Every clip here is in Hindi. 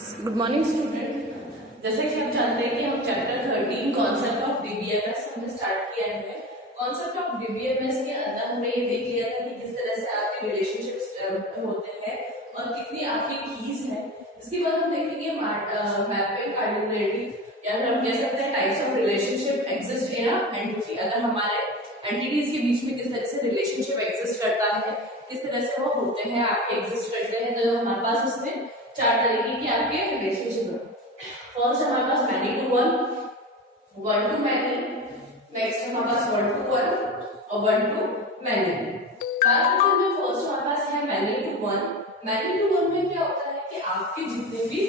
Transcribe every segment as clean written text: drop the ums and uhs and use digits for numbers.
Good morning student. जैसे कि आप जानते हैं कि हम चैप्टर 13 कॉन्सेप्ट ऑफ डीबीएमएस हमने स्टार्ट किया है। कॉन्सेप्ट ऑफ डीबीएमएस के अंदर हमने ये देख लिया था कि किस तरह से आपके रिलेशनशिप्स होते हैं और कितनी आपकी कीज है। इसके बाद हम देखेंगे मैपिंग कार्डिनलिटी या फिर हम कह सकते हैं types of relationship exist in a entity. अगर हमारे एंटिटीज के बीच में किस तरह से रिलेशनशिप एग्जिस्ट करता है, किस तरह से वो होते हैं, आपके एग्जिस्ट करते हैं, तो हमारे पास उसमें चार तरीके की आपके रिलेशनशिप है। फर्स्ट हमारे पास many to one, one to many, next हमारे पास वन टू वन और वन टू मैनी। बात करते हैं फर्स्ट हमारे पास है many to one. Many to one में क्या होता है कि आपके जितने भी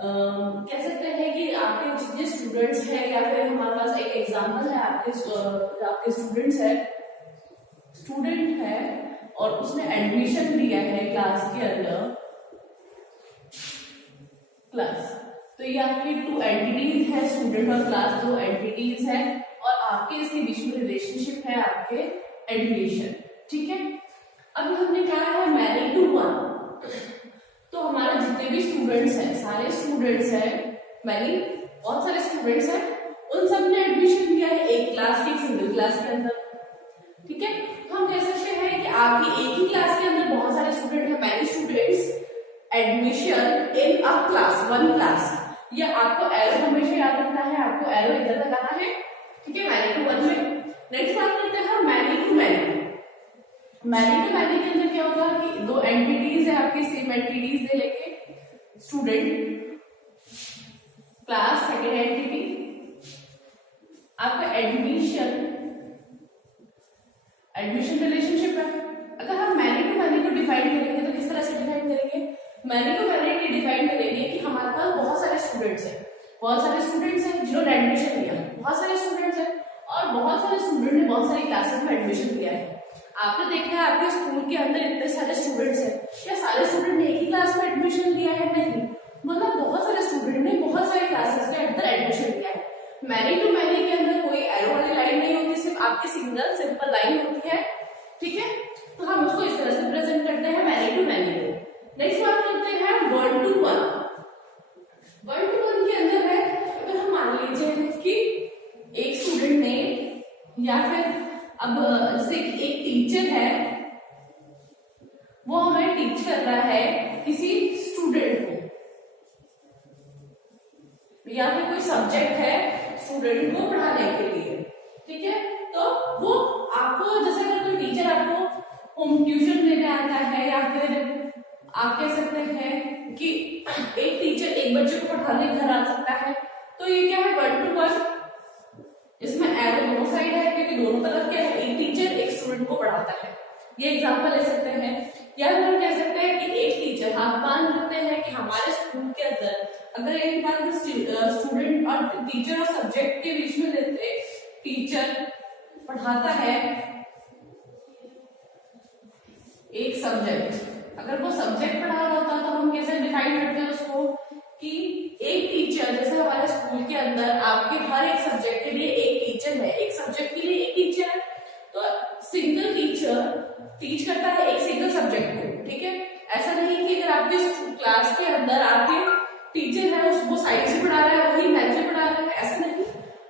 कह सकते हैं कि आपके जितने स्टूडेंट्स हैं या फिर हमारे पास एक एग्जांपल है आपके स्टूडेंट्स है, स्टूडेंट है और उसने एडमिशन लिया है क्लास के अंदर क्लास, तो ये आपकी टू एंटिटीज है, स्टूडेंट और क्लास दो एंटिटीज है और आपके इसके बीच में रिलेशनशिप है आपके एडमिशन। ठीक है, अभी हमने कहा है मैनी टू वन, तो हमारे जितने भी स्टूडेंट्स हैं सारे स्टूडेंट्स हैं, मैनी बहुत सारे स्टूडेंट्स हैं, उन सब ने एडमिशन लिया है एक क्लास की, एक सिंगल क्लास के अंदर। ठीक है, हम कह सकते हैं कि आपकी एक ही क्लास के अंदर बहुत सारे स्टूडेंट हैं, many students admission in a class, one class. ये आपको एरो हमेशा याद रखना है, आपको एरो इधर लगाना है। ठीक है, मैनी टू वन में। नेक्स्ट बात करते हैं many to many. Many to many के अंदर क्या होगा कि दो एंटिटीज है आपके, सेम एंटिटीज ले लेंगे, स्टूडेंट क्लास सेकेंड एंटिटी, आपका एडमिशन रिलेशनशिप है। अगर हम मैनी टू मैनी को डिफाइन करेंगे तो किस तरह से डिफाइन करेंगे? मैनी टू मैनी डिफाइन करेंगे कि हमारे पास बहुत सारे स्टूडेंट्स हैं जिन्होंने एडमिशन लिया, बहुत सारे स्टूडेंट्स हैं और बहुत सारे स्टूडेंट ने बहुत सारी क्लासेस में एडमिशन लिया है। आपने देखा है आपके स्कूल के अंदर इतने सारे स्टूडेंट्स हैं, क्या सारे स्टूडेंट ने एक ही क्लास में एडमिशन लिया है? नहीं, मतलब बहुत सारे स्टूडेंट ने बहुत सारी क्लासेस के अंदर एडमिशन लिया है। मैनी टू मैनी के अंदर कोई एरो वाली लाइन नहीं होती, सिर्फ आपकी सिंगल सिंपल लाइन होती है। ठीक है, तो हम उसको इस तरह से प्रेजेंट करते हैं मैनी टू मैनी को। नेक्स्ट बात करते हैं one to one. One to one के अंदर है, अगर हम मान लीजिए कि एक स्टूडेंट ने या फिर अब जैसे एक टीचर है, वो हमें टीच कर रहा है किसी स्टूडेंट को, या फिर कोई सब्जेक्ट है स्टूडेंट को पढ़ाने के लिए। ठीक है, तो वो आपको जैसे अगर कोई टीचर आपको होम ट्यूशन देने आता है या फिर आप कह सकते हैं कि एक टीचर एक बच्चे को पढ़ाने घर आ सकता है, तो ये क्या है वन टू वन। इसमें एरो दोनों साइड है क्योंकि दोनों तरफ क्या है, एक टीचर एक स्टूडेंट को पढ़ाता है। ये एग्जांपल ले सकते हैं, या फिर हम कह सकते हैं कि एक टीचर, हम मान सकते हैं कि हमारे स्कूल के अंदर अगर एक बार स्टूडेंट और टीचर और सब्जेक्ट के बीच में लेते, टीचर पढ़ाता है एक सब्जेक्ट, अगर वो सब्जेक्ट पढ़ा रहा होता तो हम कैसे डिफाइन करते हैं उसको कि एक टीचर, जैसे हमारे स्कूल के अंदर आपके हर एक सब्जेक्ट के लिए एक टीचर है, एक सब्जेक्ट के लिए एक टीचर है, तो सिंगल टीचर टीच करता है एक सिंगल सब्जेक्ट को। ठीक है, ऐसा नहीं कि अगर आपके क्लास के अंदर आपके टीचर है उसको साइड से पढ़ा रहा है, वही मैथ से पढ़ा रहा है, ऐसा नहीं।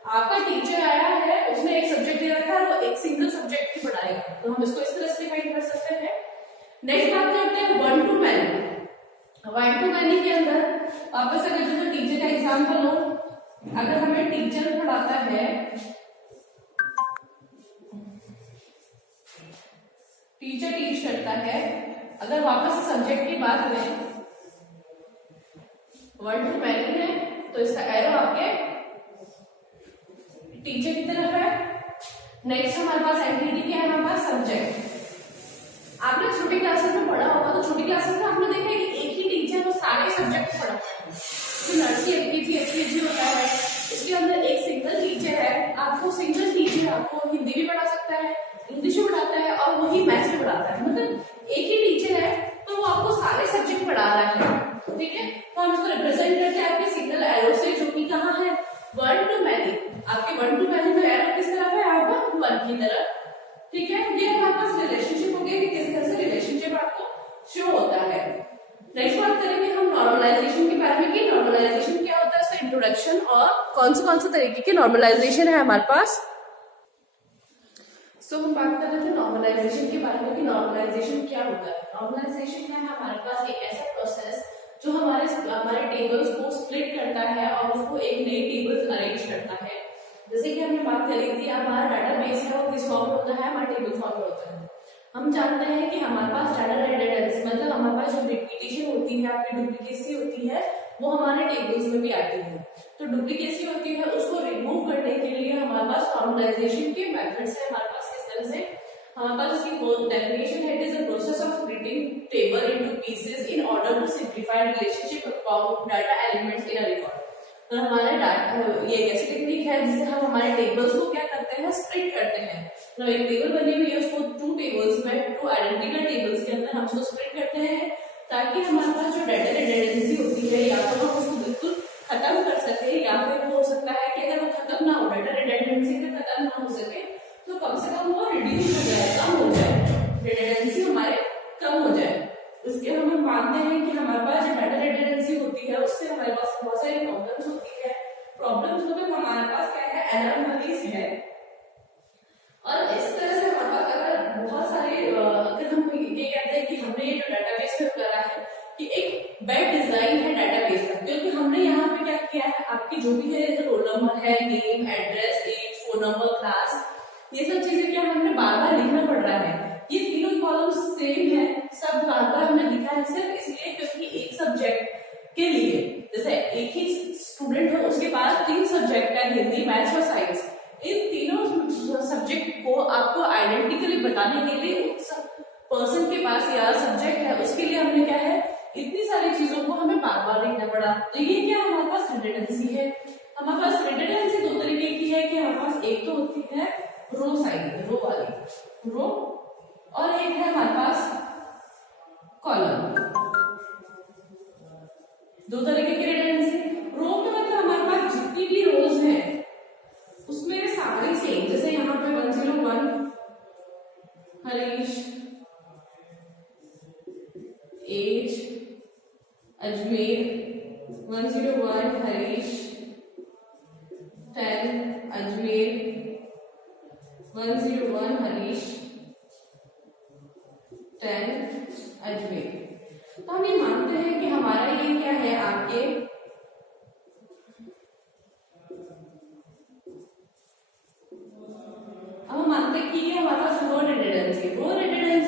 आपका टीचर आया है, उसने एक सब्जेक्ट दे रखा है, वो एक सिंगल सब्जेक्ट ही पढ़ाएगा, तो हम इसको इस तरह से डिफाइन कर सकते हैं। नेक्स्ट बात करते हैं one to many. One to many के अंदर वापस अगर जैसे टीचर का एग्जांपल हो, अगर हमें टीचर पढ़ाता है, टीचर टीच करता है, अगर वापस से सब्जेक्ट की बात करें, वन टू मैनी है तो इसका एरो आपके टीचर की तरफ है। नेक्स्ट हमारे पास एंटिटी क्या है, हमारे पास सब्जेक्ट। आपने छोटी क्लासेस में पढ़ा होगा, तो छोटी क्लासेस में आपने देखा है कि एक ही टीचर वो सारे सब्जेक्ट पढ़ाता है। तो नर्सरी एलकेजी होता है, इसके अंदर एक सिंगल टीचर है, आपको सिंगल टीचर आपको हिंदी भी पढ़ा सकता है, इंग्लिश भी पढ़ाता है और वही मैथ्स भी पढ़ाता है, मतलब एक ही टीचर है तो वो आपको सारे सब्जेक्ट पढ़ा रहा है। ठीक है, तो हम इसको रिप्रेजेंट करते हैं आपके सिंगल एरो से, जो कि कहाँ है वन टू मैनी। आपके वन टू मैनी में एरो किस तरफ है, आपका वन की तरफ। ठीक है, ये हमारे पास कौन से तरीके के नॉर्मलाइजेशन है हमारे पास। सो हम बात कर रहे थे नॉर्मलाइजेशन के बारे में कि नॉर्मलाइजेशन क्या होता है। नॉर्मलाइजेशन क्या है, हमारे पास एक ऐसा प्रोसेस जो हमारे टेबल्स को स्प्लिट करता है और उसको एक नई टेबल्स अरेंज करता है। जैसे कि हमने बात करी थी, हमारा डाटाबेस है वो किस फॉर्म में होता है, हमारा टेबल फॉर्म में होता है। हम जानते हैं कि हमारे पास डाटा रिडंडेंसी मतलब हमारे पास जो रिपीटेशन होती है, आपकी डुप्लीकेसी होती है, वो हमारे टेबल्स में भी आती है। तो डुप्लीकेसी होती है, उसको रिमूव करने के लिए हमारे पास नॉर्मलाइजेशन के मेथड्स है। हमारे पास किस तरह से, हमारे पास इसकी डेफिनेशन है, it is a process of splitting table into pieces in order to simplify relationship among data elements in a record. तो हमारे ये कैसी टेक्निक है जिससे हम हमारे टेबल्स को क्या करते हैं, स्प्लिट करते हैं। मतलब एक टेबल बनी हुई है, उसको टू टेबल्स में, टू आइडेंटिकल टेबल्स के अंदर हम उसको स्प्लिट करते हैं ताकि हमारे पास जो डाटा रिडंडेंसी होती है, या तो हम उसको बिल्कुल खत्म कर सके, या फिर हो सकता है कि अगर वो खत्म ना हो, डाटा रिडंडेंसी में खत्म ना हो सके, तो कम से कम वो रिड्यूस हो जाए, कम हो जाए, रिडंडेंसी हमारे कम हो जाए। इसके हम मानते हैं कि हमारे पास जो डाटा रिडंडेंसी होती है उससे हमारे पास बहुत सारी प्रॉब्लम्स होती है। प्रॉब्लम्स मतलब हमारे पास क्या है, एनॉमलीज है। और इस तरह से हमारे पास अगर बहुत सारे अगर हम ये कहते हैं कि हमने ये जो डाटाबेस में करा है कि एक बेड डिजाइन है डाटाबेस का, क्योंकि हमने यहाँ पे क्या किया है, आपकी जो भी है रोल नंबर है, name, address, age, phone number, class, ये सब चीजें क्या हमने बार बार लिखना पड़ रहा है। ये तीनों कॉलम सेम है, सब बार बार हमने लिखा है सिर्फ इसलिए क्योंकि एक सब्जेक्ट के लिए, जैसे एक ही स्टूडेंट है उसके पास 3 सब्जेक्ट है, हिंदी, मैथ्स और साइंस। इन तीनों सब्जेक्ट को आपको आइडेंटिकली बताने के लिए उस पर्सन के पास या सब्जेक्ट है, उसके लिए हमने क्या है, इतनी सारी चीजों को हमें बार बार लिखना पड़ा। तो ये क्या हमारे पास रिडंडेंसी है। हमारे पास रिडंडेंसी 2 तरीके की है कि हमारे पास एक तो होती है रो साइड, रो वाली रो, और एक है हमारे पास कॉलम। 2 तरीके की रिडंडेंसी। रो में मतलब हमारे पास जितनी भी रोज हैं उसमें सारी सेम, जैसे यहाँ पे 101 हरीश, एज अजमेर, 101 हरीश, 10 अजमेर, 101 हरीश, 10 अजमेर। तो हम ये मानते हैं कि हमारा ये क्या है, आपके हम मानते हैं कि ये हमारा पास रो रिडंडेंसी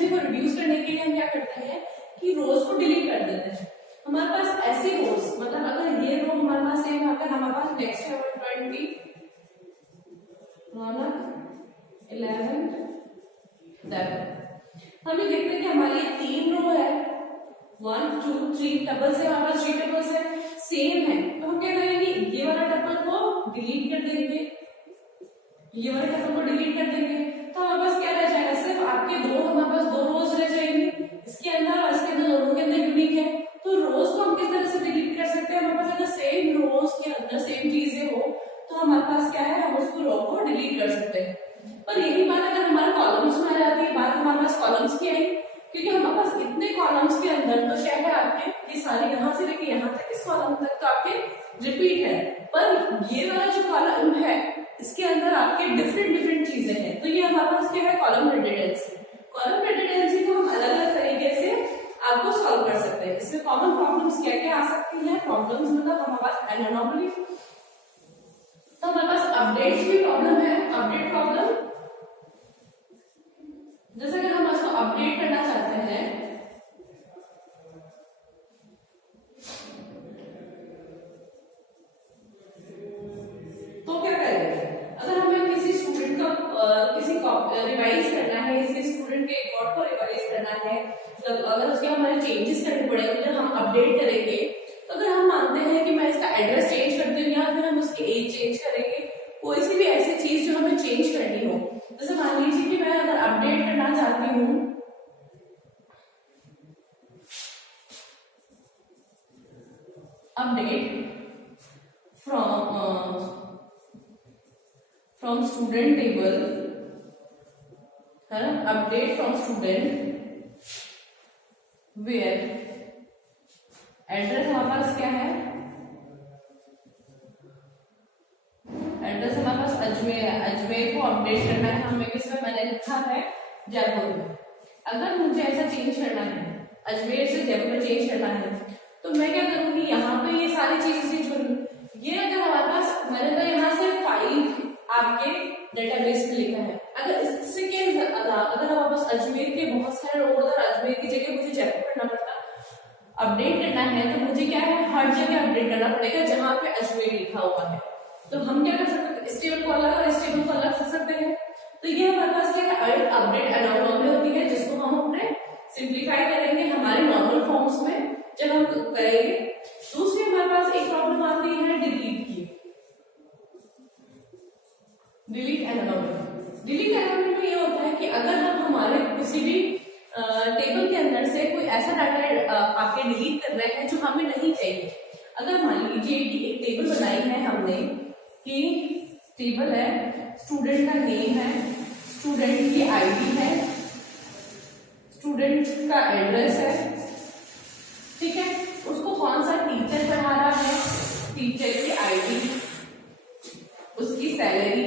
को रिड्यूस करने के लिए हम क्या करते हैं कि रोज को डिलीट कर देते हैं। हमारे पास ऐसी रोज, मतलब अगर ये रो हमारे पास सेम, अगर हमारे पास नेक्स्ट है 120 रौनक 11 हम ये देखते हैं कि हमारी 3 रो है, 1 2 3 टपल से, हमारे पास 3 टपल से सेम है, तो हम क्या करेंगे, ये वाला टपल को डिलीट कर देंगे, ये वाले टपल को डिलीट कर देंगे, तो हमारे पास क्या रह जाएगा, सिर्फ आपके हमारे पास 2 रोज रह जाएंगी इसके अंदर, और इसके अंदर दोनों के अंदर यूनिक है। तो रोज को हम किस तरह से डिलीट कर सकते हैं, हमारे पास अगर सेम रोज के अंदर सेम चीजें हो तो हमारे पास क्या है, हम उसको रो को डिलीट कर सकते हैं। पर यही बात अगर हमारे कॉलम्स में आ जाती है, बात हमारे पास कॉलम्स की आई, क्योंकि हमारे पास इतने कॉलम्स के अंदर तो क्या है, आपके ये सारे यहाँ से लेके यहाँ तक इस कॉलम तक तो आपके रिपीट है, पर ये वाला जो कॉलम है इसके अंदर आपके डिफरेंट चीजें हैं। तो ये हमारे पास क्या है, कॉलम रिडंडेंसी। कॉलम रिडंडेंसी को हम अलग अलग तरीके से आपको सॉल्व कर सकते हैं। इसमें कॉमन प्रॉब्लम्स क्या क्या आ सकती है, प्रॉब्लम्स मतलब हमारे पास एनोमली, तो हमारे पास अपडेट की प्रॉब्लम है, अपडेट प्रॉब्लम, जैसे अगर हम इसको अपडेट करना चाहते हैं तो क्या करेंगे, अगर हमें किसी स्टूडेंट का रिवाइज करना है, किसी स्टूडेंट के रिकॉर्ड को रिवाइज करना है, तो अगर उसके हमारे चेंजेस करने पड़ेंगे, तो हम अपडेट करेंगे। तो अगर हम मानते हैं कि मैं इसका एड्रेस चेंज कर दूं या फिर हम उसकी एज चेंज करेंगे, कोई सी भी ऐसी चीज जो हमें चेंज करनी हो, जैसे मान लीजिए कि मैं अगर अपडेट करना चाहती हूँ, अपडेट फ्रॉम स्टूडेंट टेबल है ना, update from student where address हमारे पास क्या है अपडेट करना है हमें किसमें, मैंने लिखा है जयपुर में। अगर मुझे ऐसा चेंज करना है, अजमेर से जयपुर में चेंज करना है, तो मैं क्या करूंगी, यहाँ पे ये सारी चीजें चेंज करूंगी। ये अगर हमारे पास, मैंने तो यहाँ से 5 आपके डेटाबेस में लिखा है, अगर इससे के अगर हमारे पास अजमेर के बहुत सारे लोग, अगर अजमेर की जगह मुझे जयपुर करना पड़ता, अपडेट करना है, तो मुझे क्या है, हर जगह अपडेट करना पड़ेगा जहां पे अजमेर लिखा हुआ है। तो हम क्या कर सकते हैं, इस टेबल को अलग और इस टेबल को अलग कर सकते हैं। तो ये हमारे पास क्या है, अपडेट एनाग्राम में होती है, जिसको हम अपने सिंप्लीफाई करेंगे हमारे नॉर्मल फॉर्म्स में जब हम करेंगे। दूसरी हमारे पास एक प्रॉब्लम आती है डिलीट की, डिलीट एनाग्राम। डिलीट एनाग्राम में ये होता है कि अगर हम हमारे किसी भी टेबल के अंदर से कोई ऐसा डाटा आपके डिलीट कर रहे हैं जो हमें नहीं चाहिए। अगर मान लीजिए कि एक टेबल बनाई है हमने, कि टेबल है, स्टूडेंट का नेम है, स्टूडेंट की आईडी है, स्टूडेंट का एड्रेस है, ठीक है, उसको कौन सा टीचर पढ़ा रहा है, टीचर की आईडी, उसकी सैलरी,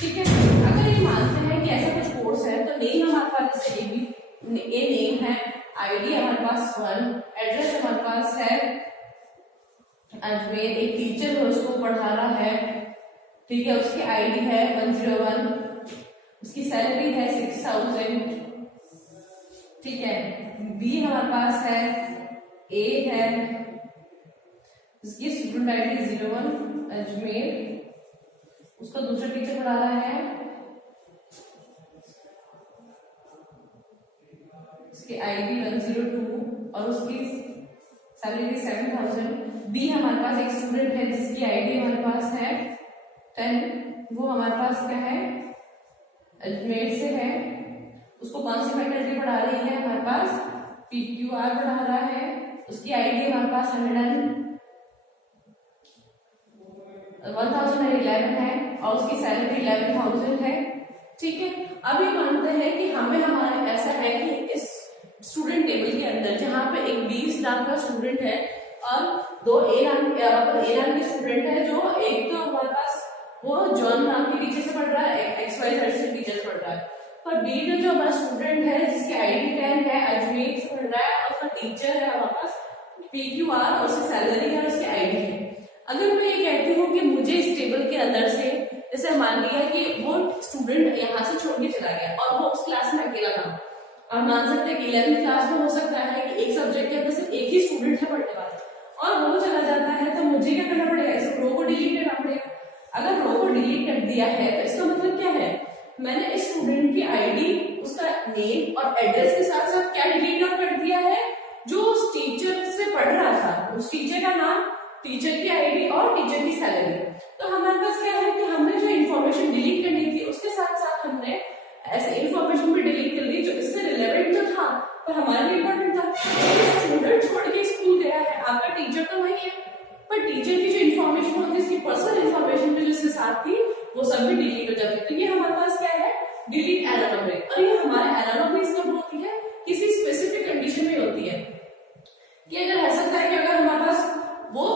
ठीक है। अगर ये मानते हैं कि ऐसा कुछ कोर्स है, तो नेम हमारे पास जैसे ए नेम है, आईडी हमारे पास 1, एड्रेस हमारे पास है अजमेर, एक टीचर है उसको पढ़ा रहा है, ठीक है, उसकी आईडी है 101, उसकी सैलरी है 6000, ठीक है। बी हमारे पास है, ए है, उसकी स्टूडेंट आईडी 01 अजमेर, उसका दूसरा टीचर पढ़ा रहा है, उसकी आईडी 102 और उसकी सैलरी 7000। बी हमारे पास एक स्टूडेंट है जिसकी आईडी हमारे पास है 10, वो हमारे पास क्या है, अजमेर से है, उसको कौन सी फैकल्टी पढ़ा रही है, हमारे पास PQR पढ़ा रहा है, उसकी आईडी हमारे पास 1011 है और उसकी सैलरी 11000 है, ठीक है। अब ये मानते हैं कि हमारे ऐसा है कि इस स्टूडेंट टेबल के अंदर जहां पे एक 20 नाम का स्टूडेंट है और 2 ए नाम के स्टूडेंट है, जो एक तो हमारे पास वो जॉन नाम के टीचर से पढ़ रहा है, XYZ से टीचर से पढ़ रहा है, पर बी में जो हमारा स्टूडेंट है जिसकी आईडी 10 है, अजमेर से पढ़ रहा है और उसका टीचर है हमारे पास PQR और उसकी सैलरी है और उसकी आईडी है। अगर मैं ये कहती हूँ कि मुझे इस टेबल के अंदर से, जैसे मान लिया कि वो स्टूडेंट यहाँ से छोड़ के चला गया और वो उस क्लास में अकेला था, और मान सकते हैं कि 11वीं क्लास में हो सकता है कि एक सब्जेक्ट के अंदर सिर्फ एक ही स्टूडेंट है पढ़ने वाला, और वो चला जाता है, तो मुझे क्या करना पड़ेगा, इस रो को डिलीट करना पड़ेगा। अगर रो को डिलीट कर दिया है तो इसका मतलब क्या है, मैंने इस स्टूडेंट की आईडी, उसका नेम और एड्रेस के साथ साथ क्या डिलीट कर दिया है, जो उस टीचर से पढ़ रहा था, उस टीचर का नाम, टीचर की आईडी और टीचर की सैलरी। तो हमारे पास क्या है कि हमने जो इन्फॉर्मेशन डिलीट करनी थी उसके साथ साथ हमने ऐसे इन्फॉर्मेशन भी डिलीट कर दी जो इससे रिलेवेंट तो था पर हमारे लिए इम्पोर्टेंट था। स्टूडेंट छोड़ के स्कूल गया है, आपका टीचर तो वही है, पर टीचर की जो इन्फॉर्मेशन होती है, इसकी पर्सनल इन्फॉर्मेशन भी जो इसके साथ थी वो सब भी डिलीट हो जाती है। तो ये हमारे पास क्या है, डिलीट एनानोमली। और ये हमारे एनानोमली कब होती है, किसी स्पेसिफिक कंडीशन में होती है कि अगर ऐसा होता है कि अगर हमारे पास वो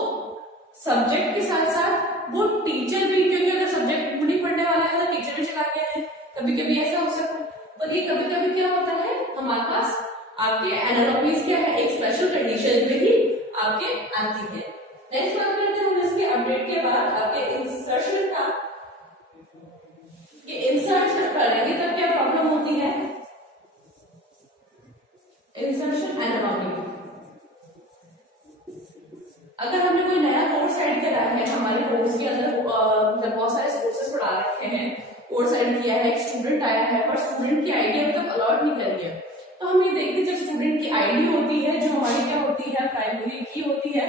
सब्जेक्ट के साथ साथ वो टीचर भी, क्योंकि अगर सब्जेक्ट नहीं पढ़ने वाला है तो टीचर भी चला गया है, कभी कभी ऐसा हो सकता है। पर ये कभी कभी क्या होता है, हमारे पास आपके एनालॉजीज क्या है, एक स्पेशल कंडीशन में ही आपके आती है। नेक्स्ट बात करते हैं हम इसके अपडेट के बाद आपके इंसर्शन का, कि इंसर्ट करेंगे तब क्या प्रॉब्लम होती है, इंसर्शन एनालॉजी। अगर हमने कोई नया कोर्स ऐड करा है, हमारे कोर्स के अंदर बहुत सारे कोर्सेज पढ़ा रखे हैं, कोर्स ऐड किया है, एक स्टूडेंट आया है पर स्टूडेंट की आईडी अभी तक अलॉट नहीं करी है, तो हम ये देखते हैं जब स्टूडेंट की आईडी होती है जो हमारी क्या होती है, प्राइमरी की होती है।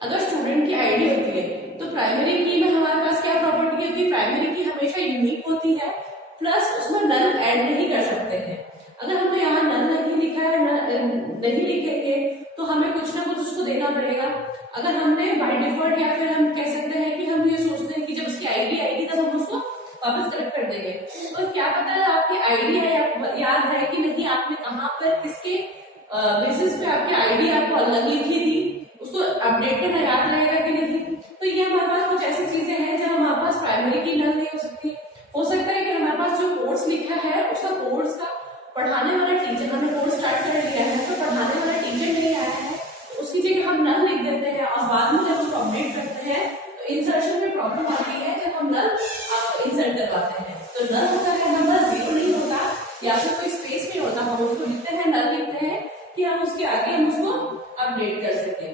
अगर स्टूडेंट की आईडी होती है तो प्राइमरी की में हमारे पास क्या प्रॉपर्टी होती है, प्राइमरी की हमेशा यूनिक होती है, प्लस उसमें नल ऐड नहीं कर सकते हैं। अगर हमने यहाँ नल नहीं लिखा है, नहीं लिखेंगे तो हमें कुछ ना कुछ उसको देना पड़ेगा। अगर हमने बाय डिफॉल्ट, या फिर हम कह सकते हैं कि हम ये सोचते हैं कि जब उसकी आईडी आएगी तब हम उसको वापस कलेक्ट कर देंगे, तो क्या पता है आपकी आईडी है, याद है कि नहीं, आपने कहाँ पर किसके बेसिस पे आपकी आईडी आपको अलग लिखी थी, उसको अपडेट करना याद रहेगा कि नहीं। तो ये हमारे पास कुछ ऐसी चीजें हैं जब हम हमारे पास प्राइमरी की नल नहीं हो सकती। हो सकता है कि हमारे पास जो कोर्स लिखा है उसका कोर्स का पढ़ाने वाला टीचर, हमने कोर्स स्टार्ट कर लिया है तो पढ़ाने वाला टीचर नहीं आया है, तो उसकी जगह हम नल लिख देते हैं और बाद में जब उसको अपडेट करते हैं तो इंसर्शन में प्रॉब्लम आती है जब हम नल इंसर्ट करवाते हैं। तो नल होता है नंबर 0 नहीं होता या फिर कोई स्पेस नहीं होता, हम उसको लिखते हैं नल लिखते हैं कि हम उसके आगे हम उसको अपडेट कर सकें।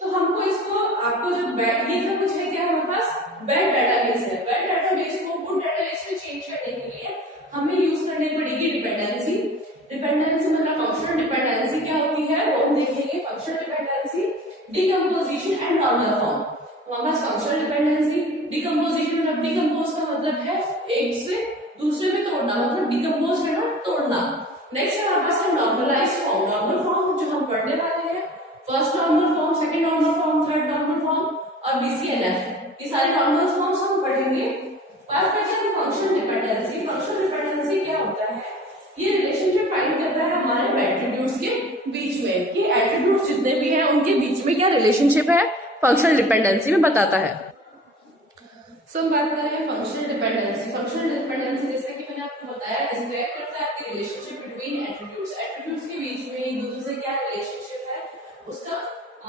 तो हमको इसको आपको जो बैड ये सब कुछ है क्या हमारे पास बैड डाटाबेस है। बैड डाटाबेस को गुड डाटाबेस में चेंज करने के लिए हमें यूज करनी पड़ेगी डिपेंडेंसी। डिपेंडेंसी मतलब फंक्शनल डिपेंडेंसी क्या होती है वो हम देखेंगे। Functional dependency, decomposition and normal form. हमारे पास फंक्शनल डिपेंडेंसी, डिकम्पोजिशन मतलब डिकम्पोज का मतलब है एक से दूसरे में तोड़ना, मतलब डिकम्पोज करना तोड़ना। नेक्स्ट हमारे पास है नॉर्मलाइज्ड फॉर्म। नॉर्मल फॉर्म जो हम पढ़ने वाले हैं, first normal form, second normal form, third normal form और BCNF, ये सारे नॉर्मल फॉर्म्स हम पढ़ेंगे। बात करते हैं फंक्शनल डिपेंडेंसी। फंक्शनल डिपेंडेंसी क्या होता है? ये रिलेशनशिप फाइंड करता है हमारे एट्रीब्यूट्स के बीच में कि एट्रीब्यूट्स जितने भी हैं उनके बीच में क्या रिलेशनशिप है, फंक्शनल डिपेंडेंसी में बताता है। सो हम बात करें फंक्शनल डिपेंडेंसी। फंक्शनल डिपेंडेंसी जैसे कि मैंने आपको बताया डिस्क्राइब करता है आपकी रिलेशनशिप बिटवीन एट्रीब्यूट्स। एट्रीब्यूट्स के बीच में एक दूसरे से क्या रिलेशनशिप है उसका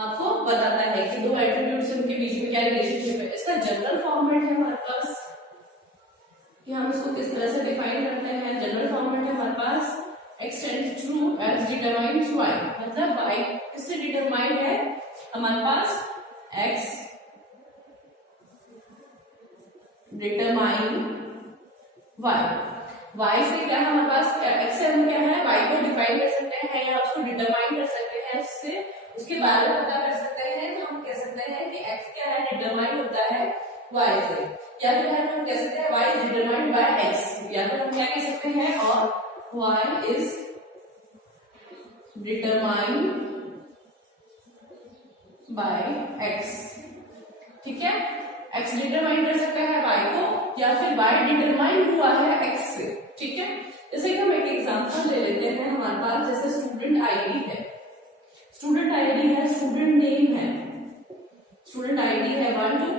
आपको बताता है कि दो एट्रीब्यूट्स उनके बीच में क्या रिलेशनशिप है। इसका जनरल फॉर्मेट है हमारे पास कि हम इसको किस तरह से डिफाइन करते हैं। जनरल फॉर्मेट है हमारे पास x tends to x determines y, मतलब y किससे डिटरमाइंड है हमारे पास x डिटरमाइन y। y से क्या हमारे पास x से हम क्या है y को डिफाइन कर सकते हैं या उसको डिटरमाइन कर सकते हैं, उससे उसके बारे में पता कर सकते हैं। तो हम कह सकते हैं कि x क्या है डिटरमाइन होता है y से, या फिर हम कह सकते हैं y is determined by x, या फिर हम क्या कह सकते हैं और y is determined by x। ठीक है, x डिटरमाइन कर सकते हैं y को या फिर y डिटरमाइन हुआ है x से। ठीक है, जैसे कि हम एक एग्जांपल ले लेते हैं हमारे पास, जैसे स्टूडेंट आईडी है, स्टूडेंट आईडी है, स्टूडेंट नेम है, स्टूडेंट आईडी है 1 2।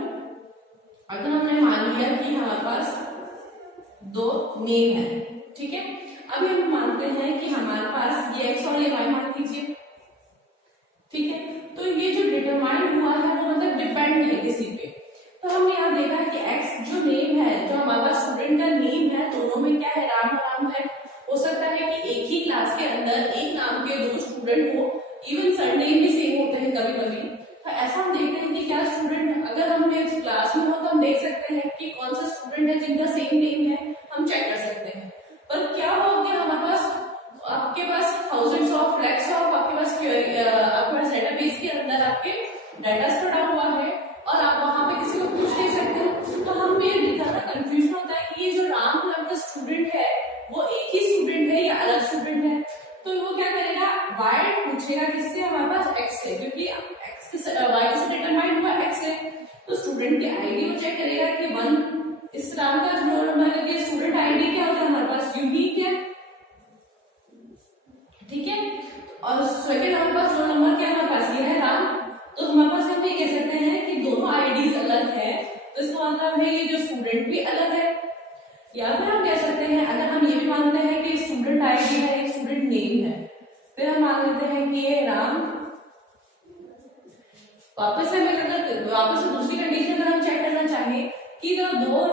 अगर हमने मान लिया कि हमारे पास दो नेम है, ठीक है, अभी हम मानते हैं कि हमारे पास ये x और ये y मान लीजिए। ठीक है, तो ये जो डिटरमाइन हुआ है वो मतलब डिपेंड है किसी पे। तो हमने यहाँ देखा कि x जो नेम है, जो हमारे पास स्टूडेंट का नेम है, दोनों में क्या है राम राम है। हो सकता है कि एक ही क्लास के अंदर एक नाम के दो स्टूडेंट हो, इवन सरनेम भी सेम होते हैं कभी कभी। तो ऐसा हम देखते हैं कि क्या स्टूडेंट, अगर हम इस क्लास में हो तो हम देख सकते हैं कि कौन सा स्टूडेंट है जिनका सेम नेम है, हम चेक कर सकते हैं। पर क्या हो गया हमारे पास, आपके पास थाउजेंड्स ऑफ लैक्स ऑफ आपके पास डेटाबेस के अंदर आपके डाटा पड़ा हुआ है और आप वहां पे किसी को पूछ नहीं सकते। तो हम ये दिखाना कंफ्यूजन होता है कि ये जो राम नाम का स्टूडेंट है वो एक ही स्टूडेंट है या अलग स्टूडेंट है। तो वो क्या करेगा, वाई पूछेगा किससे, हमारे पास एक्स से, क्योंकि एक्स वाई से डिटरमाइंड हुआ एक्स है। तो स्टूडेंट की आईडी वो चेक करेगा कि 1 इस नाम का जो नंबर है, स्टूडेंट आईडी क्या होता है हमारे पास यूनिक है। ठीक है, और सेकंड हमारे पास जो नंबर क्या हमारे पास ये है राम। तो हमारे पास हम ये कह सकते हैं कि दोनों आईडीज अलग है, तो इसका मतलब है ये जो स्टूडेंट भी अलग है। या फिर हम कह सकते हैं, अगर हम ये भी मानते हैं कि स्टूडेंट आईडी है, एक स्टूडेंट नेम है, फिर हम मान लेते हैं कि ये राम। वापस से दूसरी कंडीशन अगर हम चेक करना चाहें कि जो दो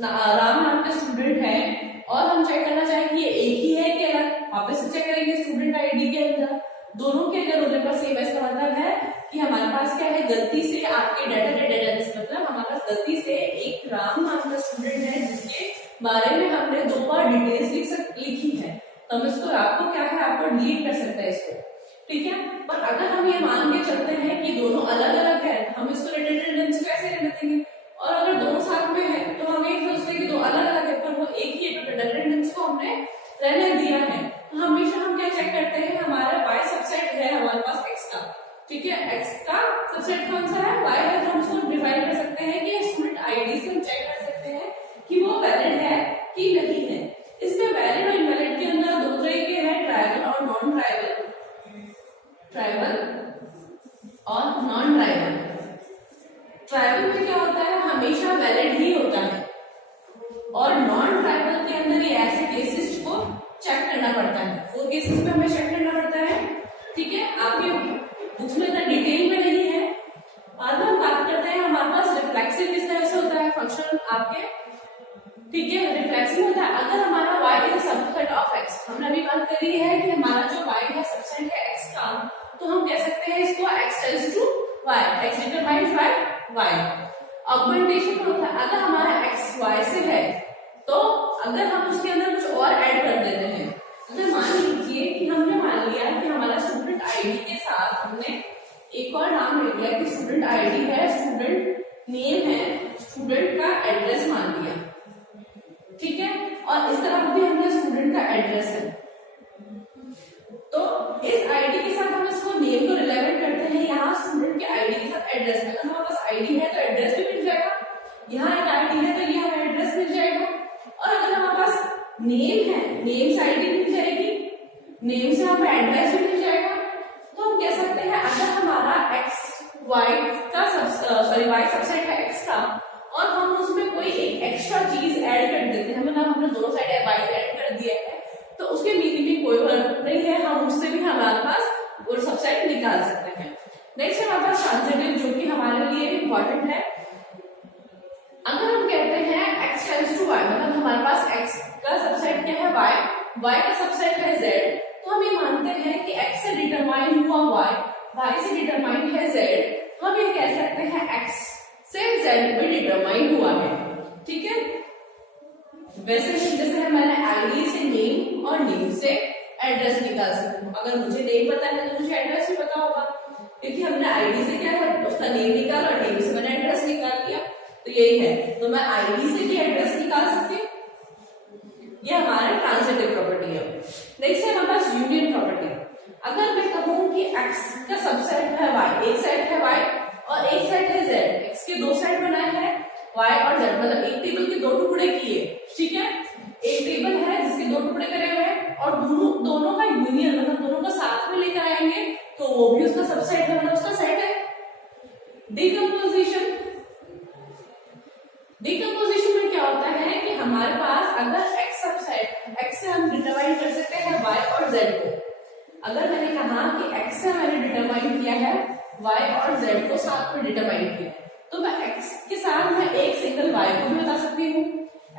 राम नाम के स्टूडेंट है और हम चेक करना चाहें कि ये एक ही है कि अलग, वापस से चेक करेंगे स्टूडेंट आईडी के अंदर दोनों के अगर रोल नंबर सेम है, इसका मतलब है कि हमारे पास क्या है, गलती से आपके डाटा मतलब हमारे पास गलती से एक राम नाम का स्टूडेंट है जिसके बारे में हमने 2 बार डिटेल्स लिखी है। तो हम इसको आपको क्या है, आपको डिलीट कर सकते हैं इसको। ठीक है, पर अगर हम ये मान के चलते हैं कि दोनों अलग अलग है, हम इसको रिडंडेंसी कैसे रहने देंगे। और अगर दोनों साथ में है तो हम एक सोचते हैं कि दो अलग अलग है, पर वो एक ही है, तो रिडंडेंसी को हमने रहने दिया है। तो हमेशा हम क्या चेक करते हैं, हमारा y सबसेट है हमारे पास x का। ठीक है, x का सबसेट कौन सा है, y है। तो हम उसको डिफाइन कर सकते हैं कि स्टूडेंट आईडी से हम चेक कर सकते हैं कि वो वैलिड है कि नहीं है। इसमें वैलिड और इनवैलिड के अंदर दो तरह के हैं, ट्राइबल और नॉन ट्राइबल। ट्राइबल और नॉन ट्राइबल। ट्राइबल में क्या होता है, हमेशा हमेशा वैलिड ही होता है, और नॉन ट्राइबल के अंदर ये ऐसे केसेस को चेक करना पड़ता है। 4 केसेस में हमें चेक करना पड़ता है, ठीक है। आपके बुक्स में इतना डिटेल में नहीं है। आज हम बात करते हैं हमारे पास रिफ्लेक्सिव किस तरह से होता है फंक्शन आपके, ठीक है। रिफ्लेक्सिव होता है अगर हमारा y is subset of x। हमने अभी बात करी है कि हमारा जो y है सबसेट है x का, तो हम कह सकते हैं इसको x tends to y, x determines by y। Augmentation होता है अगर हमारा x y से है, तो अगर हम उसके अंदर कुछ और ऐड कर देते हैं, अगर मान लीजिए कि हमने मान लिया कि हमारा स्टूडेंट आईडी के साथ हमने एक और नाम ले लिया कि स्टूडेंट आईडी है, स्टूडेंट नेम है, स्टूडेंट का एड्रेस मान लिया, ठीक है। और इस तरफ भी हमने स्टूडेंट का एड्रेस है, तो इस आईडी के साथ हम इसको नेम को रिलेवेंट करते हैं यहाँ स्टूडेंट के आईडी के साथ एड्रेस में। अगर हमारे पास आईडी है तो एड्रेस भी मिल जाएगा, यहाँ एक आईडी है तो ये हमें एड्रेस मिल जाएगा। और अगर हमारे पास नेम है, नेम से आईडी मिल जाएगी, नेम से हमें एड्रेस भी मिल जाएगा। तो हम कह सकते हैं अगर हमारा x y का y सबसेट है x का, और हम उसमें कोई एक एक्स्ट्रा चीज ऐड कर देते हैं, मतलब हमने दोनों साइड y ऐड कर दिया है, तो उसके मीनिंग में कोई फर्क नहीं है, हम उससे भी हमारे पास वो सबसेट निकाल सकते हैं। नेक्स्ट हमारे पास ट्रांजिटिव, जो कि हमारे लिए इंपॉर्टेंट है। अगर हम कहते हैं x टेंड्स टू y, मतलब हमारे पास x का सबसेट क्या है y का सबसेट है z, तो हम ये मानते हैं कि x से डिटरमाइन हुआ y से डिटरमाइन है z, हम ये कह सकते हैं x से z में डिटरमाइन हुआ है, ठीक है। वैसे जैसे मैंने आईडी से नेम और नेम से एड्रेस निकाल सकती हूँ। अगर मुझे नेम पता है तो मुझे एड्रेस भी पता होगा, क्योंकि हमने आईडी से क्या है उसका नेम निकाला और नेम से मैंने एड्रेस निकाल लिया, तो यही है। तो मैं आईडी से भी एड्रेस निकाल सकती हूँ, ये हमारा ट्रांजिटिव प्रॉपर्टी है। नेक्स्ट है हमारे पास यूनियन प्रॉपर्टी। अगर मैं कहूँ कि x का सबसेट है y, एक सेट है y और एक सेट है z, x के 2 सेट बनाए हैं y और z, मतलब एक टेबल के 2 टुकड़े किए, ठीक है। एक टेबल है जिसके 2 टुकड़े करे हुए हैं और दोनों का यूनियन, मतलब दोनों को साथ में लेकर आएंगे तो वो भी उसका सबसेट है, मतलब उसका सेट है। डिकम्पोजिशन में क्या होता है कि हमारे पास अगर x सबसेट, x से हम डिटरमाइन कर सकते हैं y और z को। अगर मैंने कहा कि x से मैंने डिटरमाइन किया है y और z को साथ में डिटरमाइन किया, तो मैं x के साथ मैं एक सिंगल y को भी बता सकती हूँ,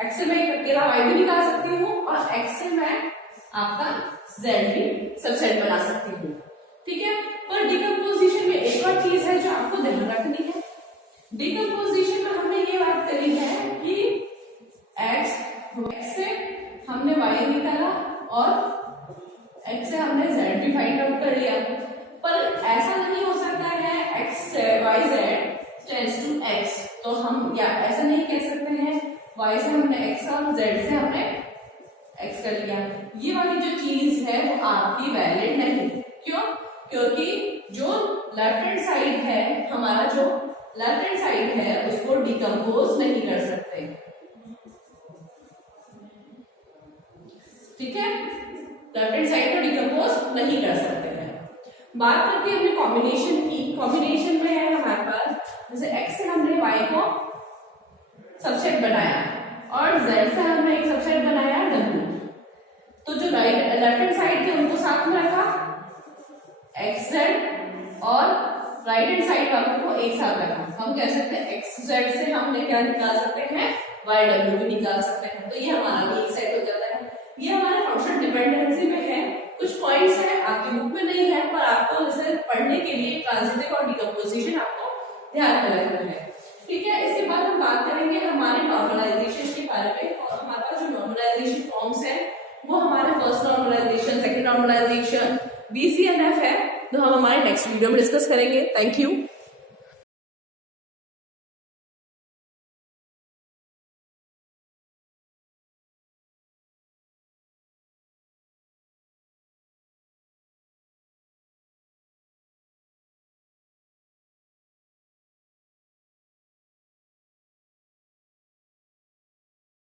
x से मैं एक अकेला y भी निकाल सकती हूँ, और x से मैं आपका z भी सबसेट बना सकती हूँ, ठीक है। पर डिकम्पोजिशन में एक और चीज है जो आपको ध्यान रखनी है। डिकम्पोजिशन में हमने ये बात करी है कि x से हमने y निकाला और x से हमने z भी फाइंड आउट कर लिया, पर ऐसा नहीं हो सकता है x से y z tends to x, तो हम या ऐसा नहीं कह सकते हैं y से हमने x और z से हमने x कर लिया। ये वाली जो चीज है वो आपकी वैलिड नहीं। क्यों? क्योंकि जो लेफ्ट हैंड साइड है, हमारा जो लेफ्ट हैंड साइड है उसको डिकम्पोज नहीं कर सकते, ठीक है। लेफ्ट हैंड साइड को डिकम्पोज नहीं कर सकते हैं। बात करते हैं हमने कॉम्बिनेशन की। कॉम्बिनेशन में है हमारे पास जैसे x से हमने y को सबसेट बनाया और z से हमने एक सबसेट बनाया w, तो जो लेफ्ट हैंड साइड थे उनको साथ में रखा xz, और राइट हैंड साइड वालों को एक साथ रखा। हम कह सकते हैं xz से हमने क्या निकाल सकते हैं, yw भी निकाल सकते हैं, तो ये हमारा भी एक सेट हो जाता है। ये हमारे फंक्शनल डिपेंडेंसी में है। कुछ पॉइंट्स है आपकी बुक में नहीं है, पर आपको जैसे पढ़ने के लिए ट्रांजिटिव और डिकम्पोजिशन आपको ध्यान में रखना है, ठीक है। इसके बाद हम बात करेंगे हमारे नॉर्मलाइजेशन के बारे में, और हमारे पास जो नॉर्मलाइजेशन फॉर्म्स है वो हमारे first normalization, second normalization, BCNF है, तो हम हमारे नेक्स्ट वीडियो में डिस्कस करेंगे। Thank you.